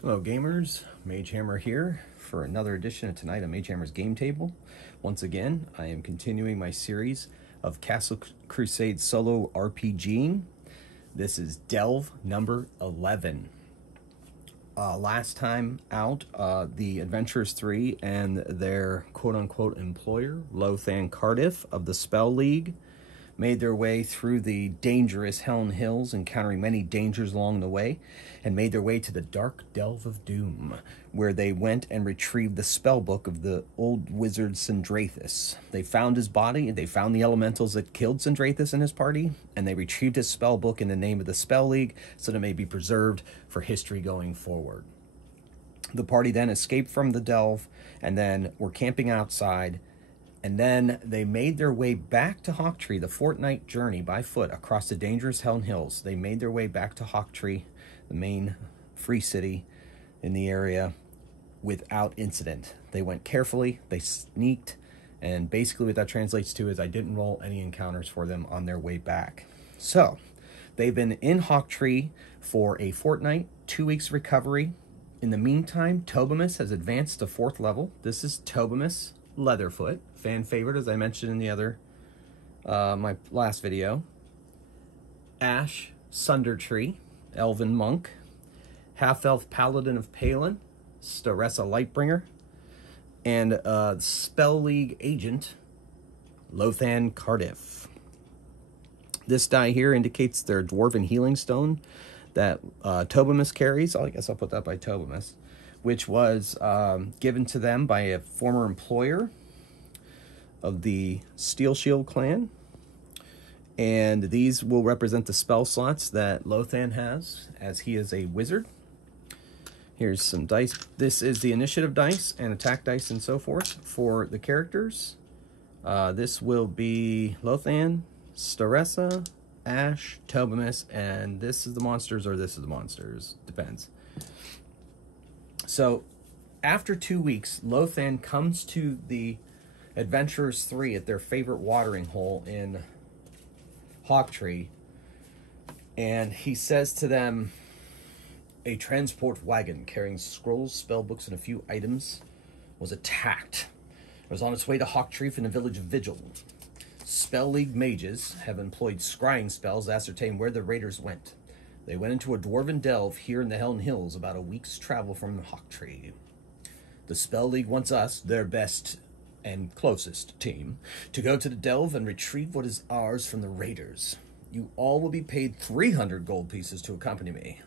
Hello gamers, Magehammer here for another edition of tonight on Magehammer's Game Table. Once again, I am continuing my series of Castle Crusades solo RPGing. This is Delve number 11. Last time out, the Adventurers 3 and their quote-unquote employer, Lothan Cardiff of the Spell League, made their way through the dangerous Helm Hills, encountering many dangers along the way, and made their way to the Dark Delve of Doom, where they went and retrieved the spell book of the old wizard Sindrathus. They found his body, they found the elementals that killed Sindrathus and his party, and they retrieved his spell book in the name of the Spell League so that it may be preserved for history going forward. The party then escaped from the delve, and then were camping outside. And then they made their way back to Hawktree, the fortnight journey by foot across the dangerous Helm Hills. They made their way back to Hawktree, the main free city in the area, without incident. They went carefully, they sneaked, and basically what that translates to is I didn't roll any encounters for them on their way back. So, they've been in Hawktree for a fortnight, 2 weeks recovery. In the meantime, Tobimus has advanced to 4th level. This is Tobimus Leatherfoot, fan favorite, as I mentioned in the other, my last video. Ash Sundertree, Elven Monk. Half-Elf Paladin of Palin, Staressa Lightbringer. And Spell League Agent, Lothan Cardiff. This die here indicates their Dwarven Healing Stone that Tobimus carries. I guess I'll put that by Tobimus, which was given to them by a former employer of the Steel Shield clan. And these will represent the spell slots that Lothan has, as he is a wizard. Here's some dice. This is the initiative dice and attack dice and so forth for the characters. This will be Lothan, Staressa, Ash, Tobimus, and this is the monsters or this is the monsters. Depends. So, after 2 weeks, Lothan comes to the Adventurers 3 at their favorite watering hole in Hawktree, and he says to them, a transport wagon carrying scrolls, spellbooks, and a few items was attacked. It was on its way to Hawktree from the village of Vigil. Spell League mages have employed scrying spells to ascertain where the raiders went. They went into a dwarven delve here in the Helm Hills, about a week's travel from Hawktree. The Spell League wants us, their best and closest team, to go to the delve and retrieve what is ours from the raiders. You all will be paid 300 gold pieces to accompany me.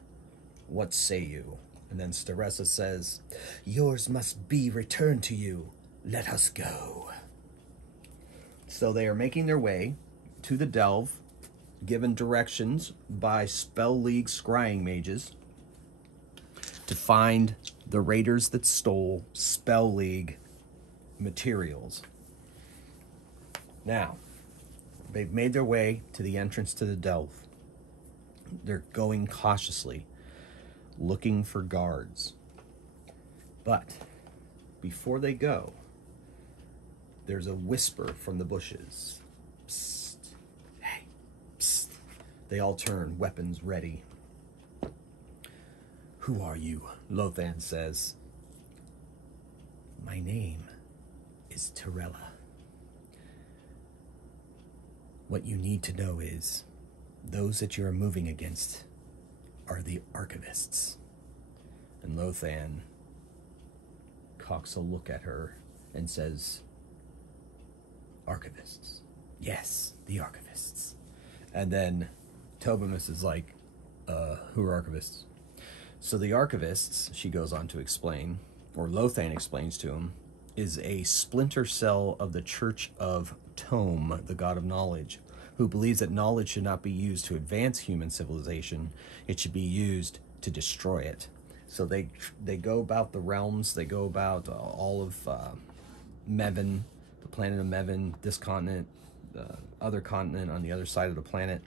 What say you? And then Staressa says, yours must be returned to you. Let us go. So they are making their way to the delve, given directions by Spell League scrying mages to find the raiders that stole Spell League materials. Now, they've made their way to the entrance to the delve. They're going cautiously, looking for guards. But before they go, there's a whisper from the bushes. Psst. Hey, psst. They all turn, weapons ready. Who are you? Lothan says. My name is Torella. What you need to know is those that you are moving against are the archivists. And Lothan cocks a look at her and says, archivists. Yes, the archivists. And then Tobimus is like, who are archivists? So the archivists, she goes on to explain, or Lothan explains to him, is a splinter cell of the Church of Tome, the god of knowledge, who believes that knowledge should not be used to advance human civilization. It should be used to destroy it. So they go about the realms, they go about all of Mevin, the planet of Mevin, this continent, the other continent on the other side of the planet,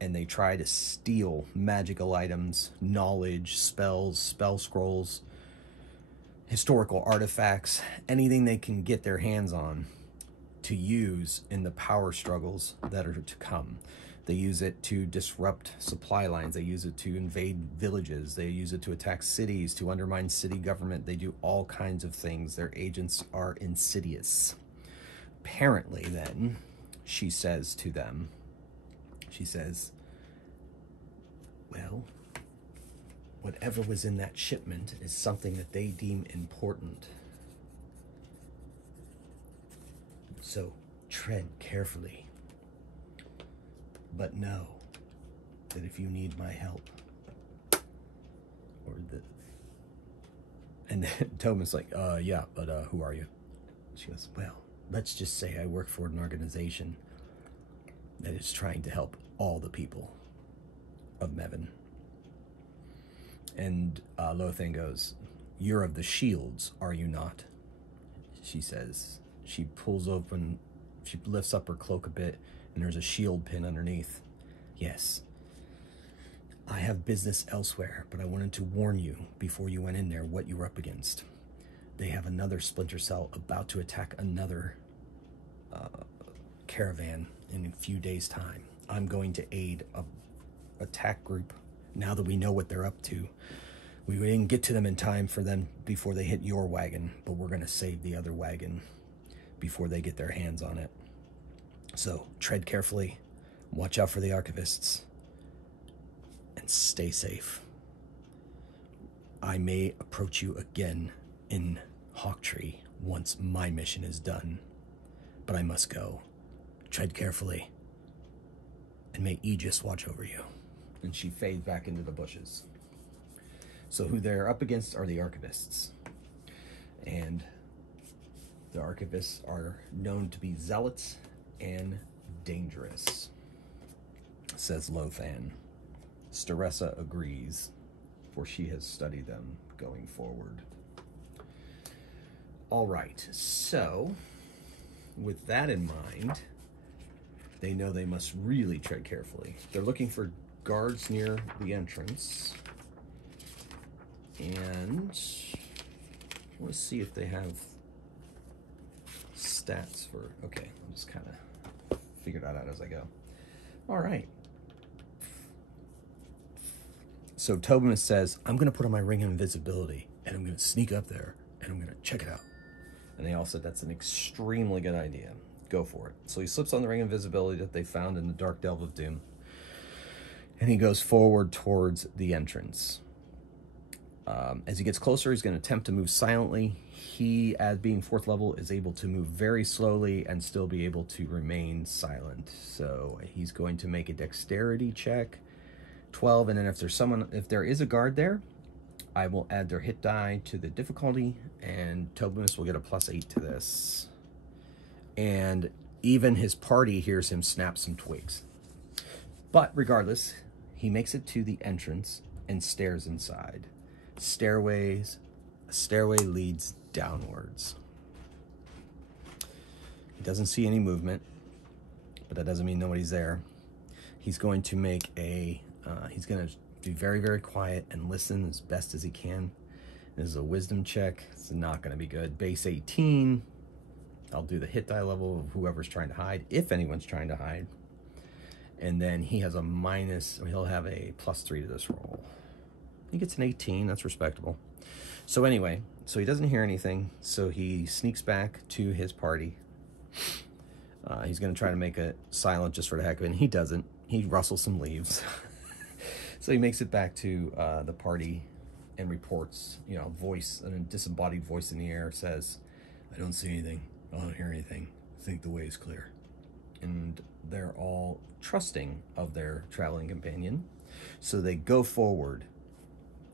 and they try to steal magical items, knowledge, spells, spell scrolls, historical artifacts, anything they can get their hands on to use in the power struggles that are to come. They use it to disrupt supply lines. They use it to invade villages. They use it to attack cities, to undermine city government. They do all kinds of things. Their agents are insidious. Apparently, then, she says to them, she says, well, whatever was in that shipment is something that they deem important. So tread carefully. But know that if you need my help, and then Tobin's like, yeah, but who are you? She goes, well, let's just say I work for an organization that is trying to help all the people of Mevin. And Lothan goes, you're of the shields, are you not? She says, she pulls open, she lifts up her cloak a bit, and there's a shield pin underneath. Yes. I have business elsewhere, but I wanted to warn you before you went in there what you were up against. They have another splinter cell about to attack another caravan in a few days' time. I'm going to aid a attack group now that we know what they're up to. We didn't get to them in time for them before they hit your wagon, but we're going to save the other wagon before they get their hands on it. So tread carefully, watch out for the archivists, and stay safe. I may approach you again in Hawktree once my mission is done, but I must go. Tread carefully, and may Aegis watch over you. And she fades back into the bushes. So who they're up against are the archivists. And the archivists are known to be zealots and dangerous, says Lothan. Staressa agrees, for she has studied them going forward. All right, so with that in mind, they know they must really tread carefully. They're looking for guards near the entrance, and I want to see if they have stats for, okay, I'll just kind of figure that out as I go. All right. So Tobimus says, I'm going to put on my ring of invisibility, and I'm going to sneak up there, and I'm going to check it out. And they all said that's an extremely good idea. Go for it. So he slips on the ring of invisibility that they found in the Dark Delve of Doom, and he goes forward towards the entrance. As he gets closer, he's going to attempt to move silently. He, as being 4th level, is able to move very slowly and still be able to remain silent. So he's going to make a dexterity check, 12, and then if there is a guard there, I will add their hit die to the difficulty, and Tobimus will get a +8 to this. And even his party hears him snap some twigs. But regardless, he makes it to the entrance and stares inside. A stairway leads downwards. He doesn't see any movement, but that doesn't mean nobody's there. He's going to make he's going to be very, very quiet and listen as best as he can. This is a wisdom check. It's not going to be good. Base 18. I'll do the hit die level of whoever's trying to hide, if anyone's trying to hide. And then he has he'll have a +3 to this roll. He gets an 18, that's respectable. So anyway, so he doesn't hear anything, so he sneaks back to his party. He's going to try to make it silent just for the heck of it, and he doesn't. He rustles some leaves. So he makes it back to the party and reports, voice, a disembodied voice in the air says, I don't see anything. I don't hear anything. I think the way is clear. And they're all trusting of their traveling companion. So they go forward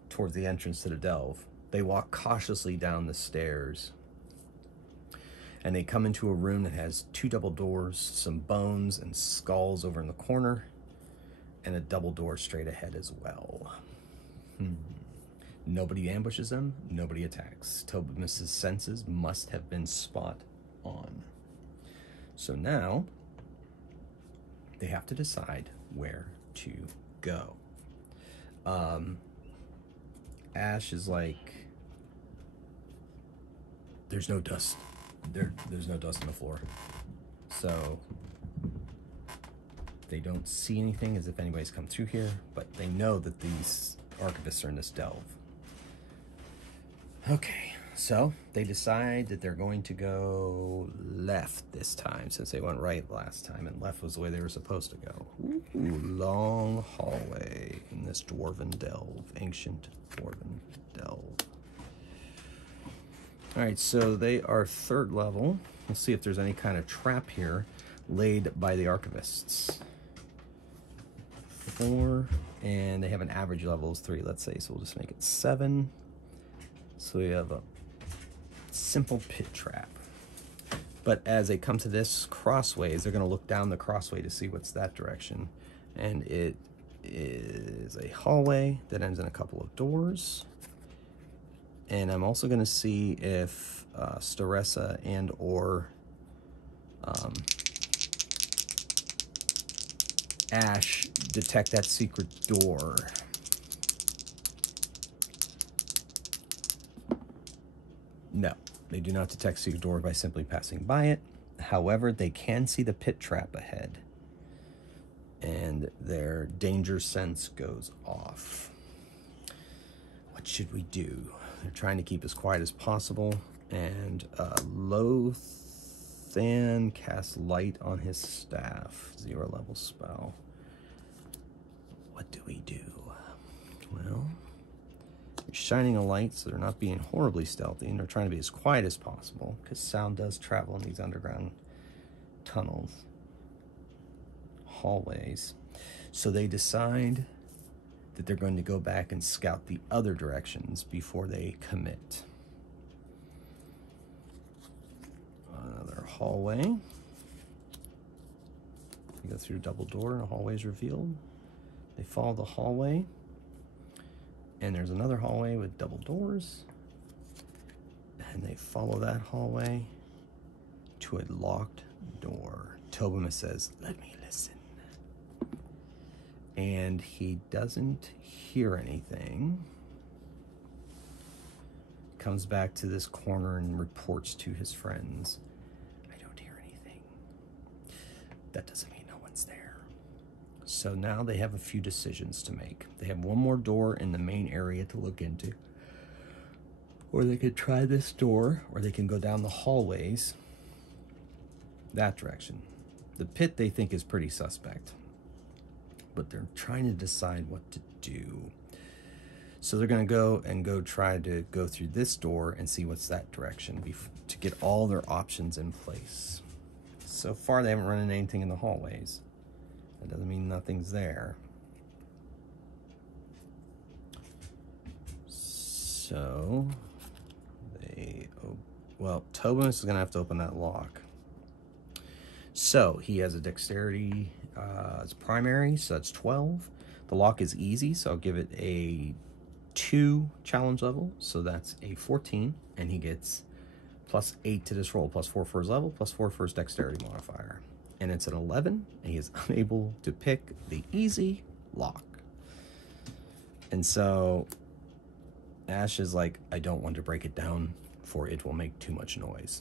towards the entrance to the delve. They walk cautiously down the stairs. And they come into a room that has 2 double doors, some bones and skulls over in the corner, and a double door straight ahead as well. Nobody ambushes them. Nobody attacks. Tobimus's senses must have been spot on. So now they have to decide where to go. Ash is like, there's no dust. There's no dust on the floor. So They don't see anything as if anybody's come through here, but they know that these archivists are in this delve. Okay, so they decide that they're going to go left this time, since they went right last time, and left was the way they were supposed to go. Ooh, long hallway in this dwarven delve, ancient dwarven delve. All right, so they are 3rd level. We'll see if there's any kind of trap here laid by the archivists. 4, and they have an average level of 3, let's say, so we'll just make it 7. So we have a simple pit trap. But as they come to this crossways, they're going to look down the crossway to see what's that direction. And it is a hallway that ends in a couple of doors. And I'm also going to see if Staressa and or Ash detect that secret door. No, they do not detect secret door by simply passing by it. However, they can see the pit trap ahead, and their danger sense goes off. What should we do? They're trying to keep as quiet as possible, and Lothan casts light on his staff, 0 level spell. What do we do? Well, they're shining a light, so they're not being horribly stealthy, and they're trying to be as quiet as possible, because sound does travel in these underground tunnels, hallways. So they decide that they're going to go back and scout the other directions before they commit. Another hallway. You go through a double door and a hallway is revealed. They follow the hallway, and there's another hallway with double doors, and they follow that hallway to a locked door. Tobimus says, "Let me listen." And he doesn't hear anything. Comes back to this corner and reports to his friends, "I don't hear anything." That doesn't mean no one's there. So now they have a few decisions to make. They have one more door in the main area to look into. Or they could try this door, or they can go down the hallways that direction. The pit they think is pretty suspect, but they're trying to decide what to do. So they're going to try to go through this door and see what's that direction to get all their options in place. So far, they haven't run into anything in the hallways. That doesn't mean nothing's there. So Tobimus is going to have to open that lock. So he has a dexterity as primary, so that's 12. The lock is easy, so I'll give it a 2 challenge level, so that's a 14, and he gets +8 to this roll, +4 for his level, +4 for his dexterity modifier. And it's an 11, and he is unable to pick the easy lock. And so Ash is like, "I don't want to break it down, for it will make too much noise."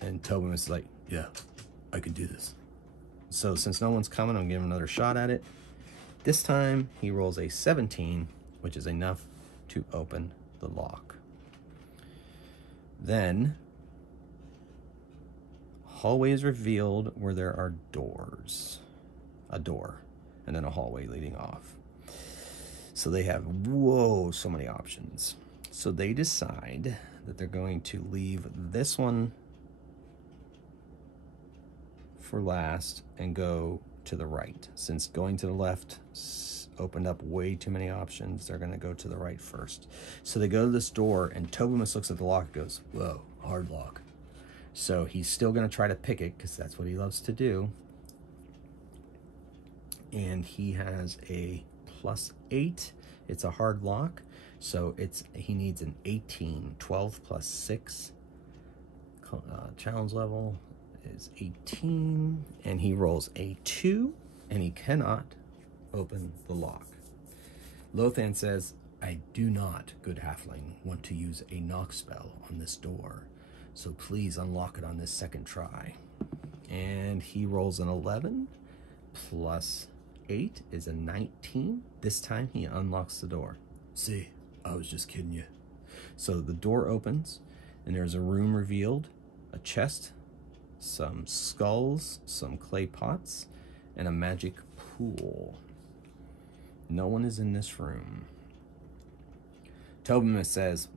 And Tobimus is like, "Yeah, I can do this." So since no one's coming, I'm gonna give him another shot at it. This time he rolls a 17, which is enough to open the lock. Then hallway is revealed where there are doors, a door, and then a hallway leading off. So they have, so many options. So they decide that they're going to leave this one for last and go to the right. Since going to the left opened up way too many options, they're going to go to the right first. So they go to this door, and Tobimus looks at the lock and goes, "Whoa, hard lock." So he's still going to try to pick it, because that's what he loves to do. And he has a +8. It's a hard lock, so he needs an 18. 12 + 6 challenge level is 18, and he rolls a 2, and he cannot open the lock. Lothan says, "I do not, good halfling, want to use a knock spell on this door, so please unlock it on this second try." And he rolls an 11, plus 8 is a 19. This time he unlocks the door. See, I was just kidding you. So the door opens, and there's a room revealed, a chest, some skulls, some clay pots, and a magic pool. No one is in this room. Tobimus says,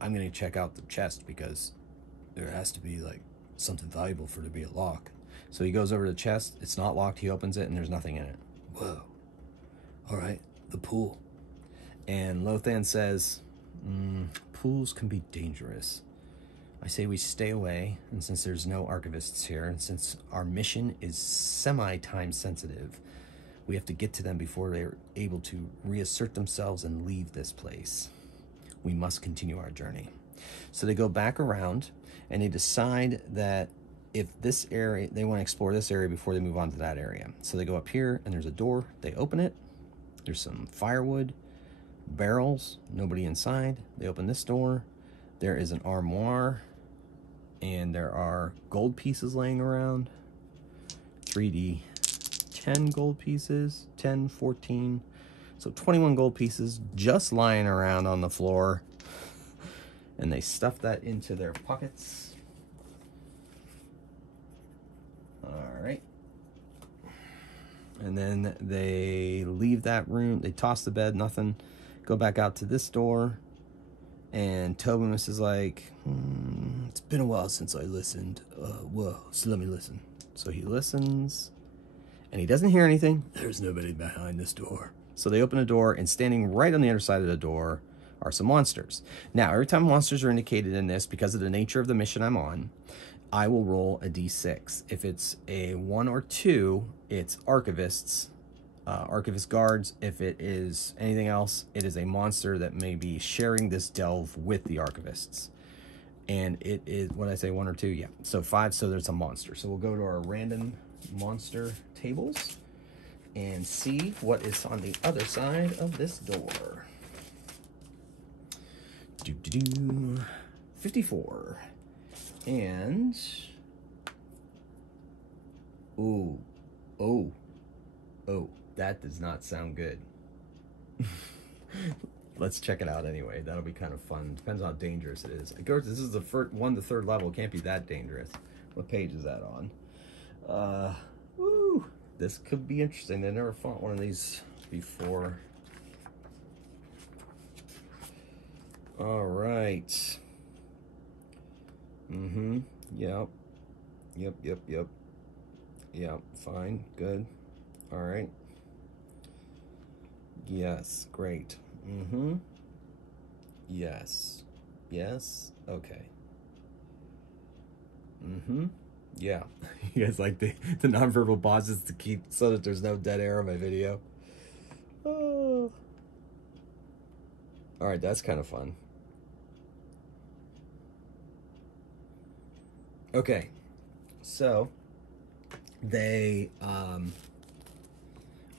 I'm going to check out the chest because there has to be, like, something valuable for it to be a lock. So he goes over to the chest. It's not locked. He opens it, and there's nothing in it. Whoa. All right, the pool. And Lothan says, pools can be dangerous. I say we stay away, and since there's no archivists here, and since our mission is semi-time sensitive, we have to get to them before they're able to reassert themselves and leave this place. We must continue our journey. So they go back around, and they decide that if this area, they want to explore this area before they move on to that area. So they go up here, and there's a door. They open it. There's some firewood, barrels, nobody inside. They open this door. There is an armoire, and there are gold pieces laying around. 3D, 10 gold pieces, 10, 14. So 21 gold pieces just lying around on the floor. And they stuff that into their pockets. All right. And then they leave that room. They toss the bed, nothing. Go back out to this door. And Tobimus is like, it's been a while since I listened. Whoa, so let me listen. So he listens, and he doesn't hear anything. There's nobody behind this door. So they open a door, and standing right on the other side of the door are some monsters. Now, every time monsters are indicated in this, because of the nature of the mission I'm on, I will roll a d6. If it's a 1 or 2, it's archivists, archivist guards. If it is anything else, it is a monster that may be sharing this delve with the archivists. And it is, what did I say, 1 or 2? Yeah, so 5, so there's a monster. So we'll go to our random monster tables and see what is on the other side of this door. 54. And oh, that does not sound good. Let's check it out anyway. That'll be kind of fun. Depends on how dangerous it is. Of course, this is the 1 to 3rd level. It can't be that dangerous. What page is that on? Woo! This could be interesting. I never fought one of these before. All right. Yep. Yep. Fine. Good. All right. Yes. Great. Yes. Okay. Yeah. You guys like the nonverbal pauses to keep so that there's no dead air on my video. Oh. All right. That's kind of fun. Okay, so they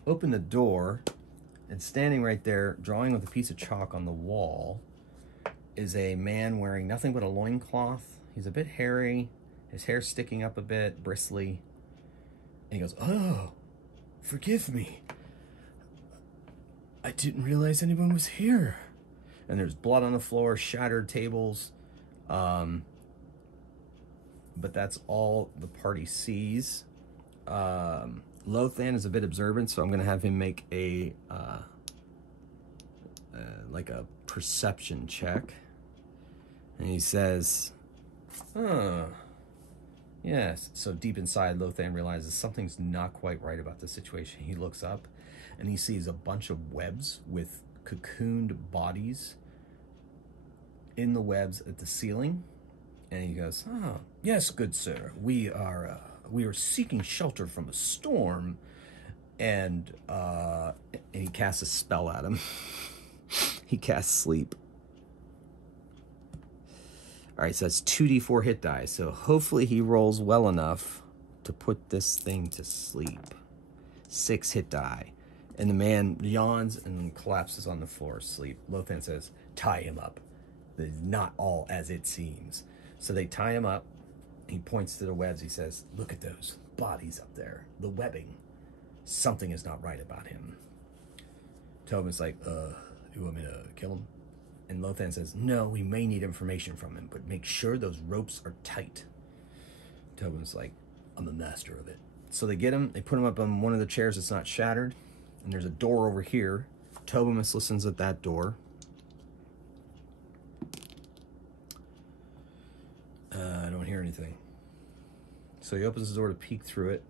open the door, and standing right there, drawing with a piece of chalk on the wall, is a man wearing nothing but a loincloth. He's a bit hairy, his hair's sticking up a bit, bristly, and he goes, "Oh, forgive me. I didn't realize anyone was here." And there's blood on the floor, shattered tables, but that's all the party sees. Lothan is a bit observant, so I'm going to have him make a like a perception check. And he says, yes. So deep inside, Lothan realizes something's not quite right about the situation. He looks up, and he sees a bunch of webs with cocooned bodies in the webs at the ceiling. And he goes, yes, good sir. We are seeking shelter from a storm. And he casts a spell at him. He casts sleep. All right, so that's 2d4 hit die. So hopefully he rolls well enough to put this thing to sleep. 6 hit die. And the man yawns and collapses on the floor asleep. Lothan says, tie him up. It's not all as it seems. So they tie him up. He points to the webs. He says, look at those bodies up there, the webbing. Something is not right about him. Tobin's like, you want me to kill him? And Lothan says, no, we may need information from him, but make sure those ropes are tight. Tobin's like, I'm the master of it. So they get him, they put him up on one of the chairs that's not shattered, and there's a door over here. Tobimus listens at that door. I don't hear anything. So he opens the door to peek through it,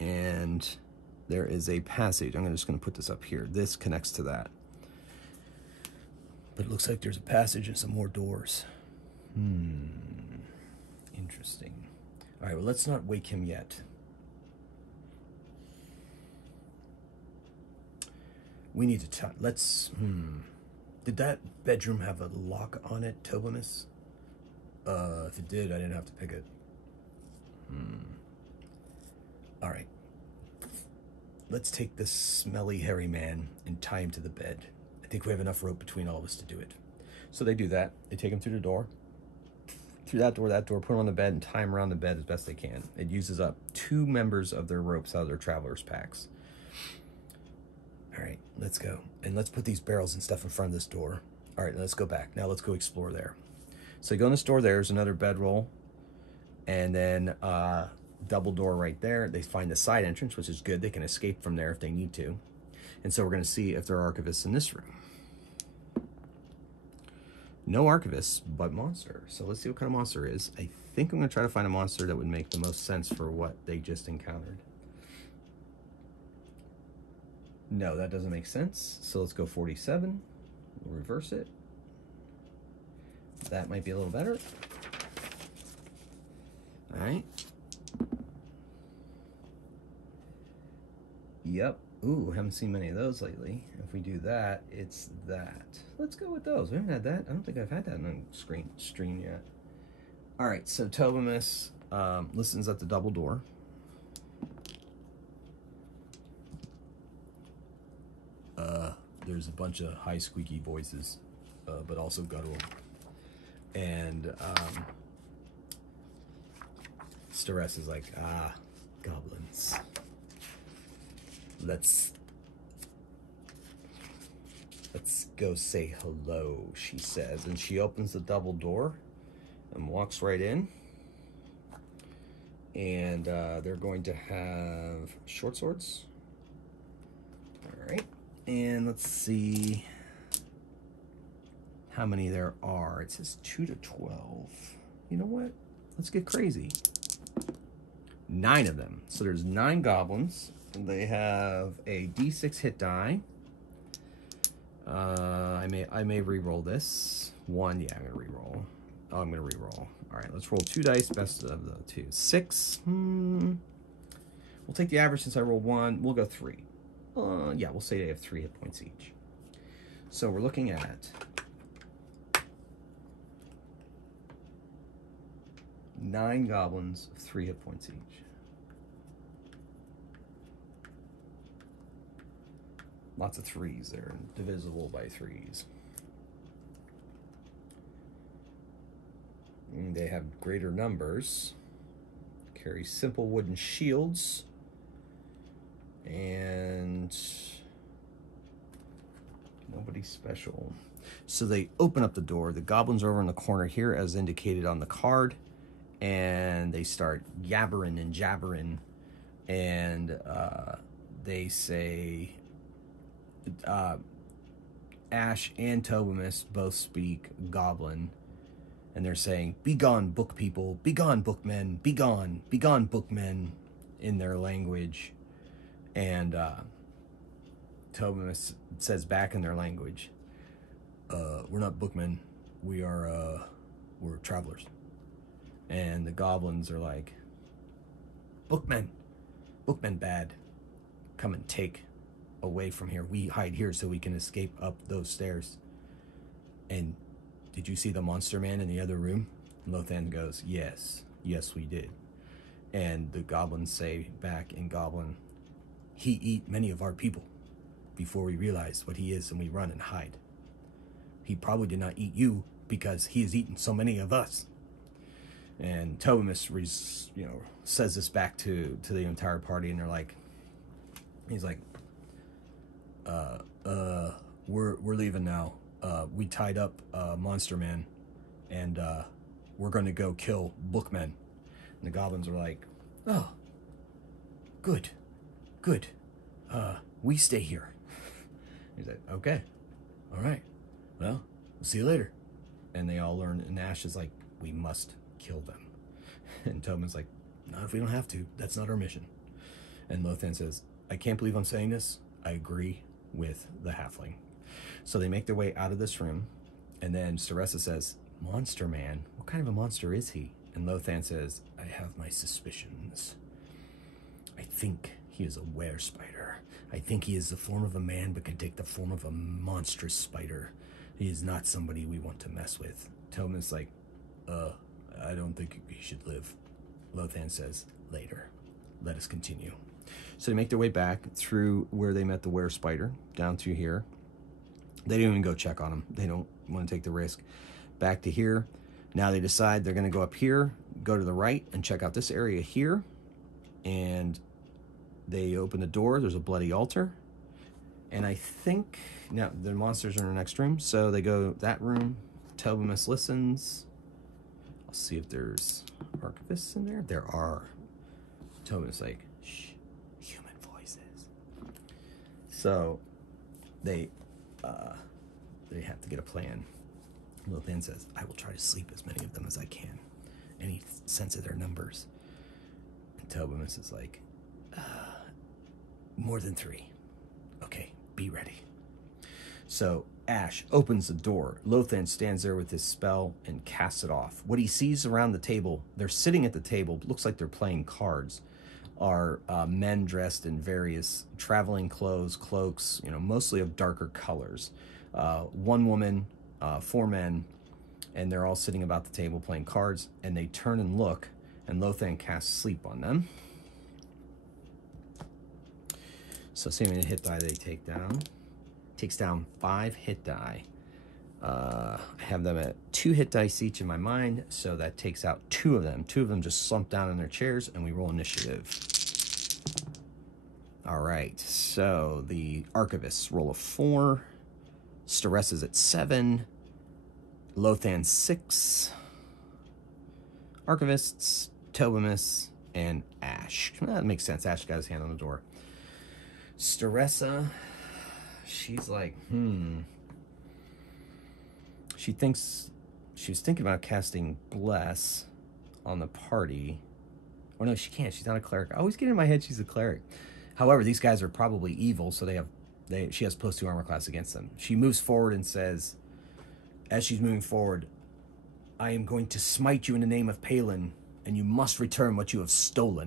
and there is a passage. I'm just going to put this up here. This connects to that. But it looks like there's a passage and some more doors. Interesting. All right, well, let's not wake him yet. We need to let's... Did that bedroom have a lock on it, Tobimus? If it did, I didn't have to pick it. All right. Let's take this smelly, hairy man and tie him to the bed. I think we have enough rope between all of us to do it. So they do that. They take him through the door. Through that door, put him on the bed, and tie him around the bed as best they can. It uses up 2 members of their ropes out of their traveler's packs. All right, let's go. And let's put these barrels and stuff in front of this door. All right, let's go back. Now let's go explore there. So you go in this door, there's another bedroll. And then double door right there. They find the side entrance, which is good. They can escape from there if they need to. And so we're going to see if there are archivists in this room. No archivists, but monster. So let's see what kind of monster it is. I think I'm going to try to find a monster that would make the most sense for what they just encountered. No, that doesn't make sense. So let's go 47. We'll reverse it. That might be a little better. All right. Yep. Ooh, haven't seen many of those lately. If we do that, it's that. Let's go with those. We haven't had that. I don't think I've had that on stream yet. All right, so Tobimus listens at the double door. There's a bunch of high squeaky voices, but also guttural. And Staress is like, goblins. Let's go say hello, she says. And she opens the double door and walks right in. And they're going to have short swords. All right. And let's see how many there are. It says 2 to 12. You know what? Let's get crazy. 9 of them. So there's 9 goblins. They have a D6 hit die. I may re-roll this. 1, yeah, I'm gonna re-roll. Oh, I'm gonna re-roll. All right, let's roll 2 dice. Best of the 2. 6. We'll take the average since I rolled 1. We'll go 3. Yeah, we'll say they have 3 hit points each. So we're looking at 9 goblins of 3 hit points each. Lots of 3s there, divisible by 3s. And they have greater numbers. Carry simple wooden shields. And nobody special. So they open up the door. The goblins are over in the corner here, as indicated on the card. And they start yabbering and jabbering. And they say... Ash and Tobimus both speak Goblin, and they're saying, "Begone, book people! Begone, bookmen! Begone! Begone, bookmen!" in their language. And Tobimus says back in their language, "We're not bookmen. We're travelers." And the goblins are like, "Bookmen! Bookmen bad. Come and take away from here. We hide here so we can escape up those stairs." And did you see the monster man in the other room? Lothan goes, yes, we did. And the goblins say back in Goblin, "He eat many of our people before we realized what he is, and we run and hide. He probably did not eat you because he has eaten so many of us." And Tobimus says this back to the entire party, and they're like, He's like, we're leaving now. We tied up Monster Man, and we're going to go kill Bookmen. And the goblins are like, oh, good. We stay here. He's like, okay, all right. Well, we'll see you later. And they all learn, and Ash is like, we must kill them. And Tobin's like, not if we don't have to. That's not our mission. And Lothan says, I can't believe I'm saying this. I agree with the halfling. So they make their way out of this room, and then Saressa says, Monster Man? What kind of a monster is he? And Lothan says, I have my suspicions. I think he is a were-spider. I think he is the form of a man but can take the form of a monstrous spider. He is not somebody we want to mess with. Tobin's like, I don't think he should live. Lothan says, later. Let us continue. So they make their way back through where they met the were-spider, down through here. They didn't even go check on him. They don't want to take the risk. Back to here. Now they decide they're going to go up here, go to the right, and check out this area here. And they open the door. There's a bloody altar. And I think... Now, the monsters are in the next room, so they go that room. Tobimus listens. I'll see if there's archivists in there. There are. Tobimus like, shh, human voices. So they have to get a plan. Lothan says, I will try to sleep as many of them as I can. Any sense of their numbers? And Tobimus is like, more than 3. Okay, be ready. So Ash opens the door. Lothan stands there with his spell and casts it off. What he sees around the table, they're sitting at the table, looks like they're playing cards, are men dressed in various traveling clothes, cloaks, mostly of darker colors. 1 woman, 4 men, and they're all sitting about the table playing cards, and they turn and look, and Lothan casts sleep on them. So see how many hit die they take down. Takes down 5 hit die. I have them at 2 hit dice each in my mind, so that takes out 2 of them. 2 of them just slump down in their chairs, and we roll initiative. All right, so the archivists roll a 4. Staress is at 7. Lothan 6. Archivists, Tobimus, and Ash. That makes sense. Ash got his hand on the door. Staressa, she's like, She was thinking about casting Bless on the party. Oh no, she can't. She's not a cleric. I always get in my head she's a cleric. However, these guys are probably evil, so she has +2 armor class against them. She moves forward and says, as she's moving forward, I am going to smite you in the name of Palin, and you must return what you have stolen.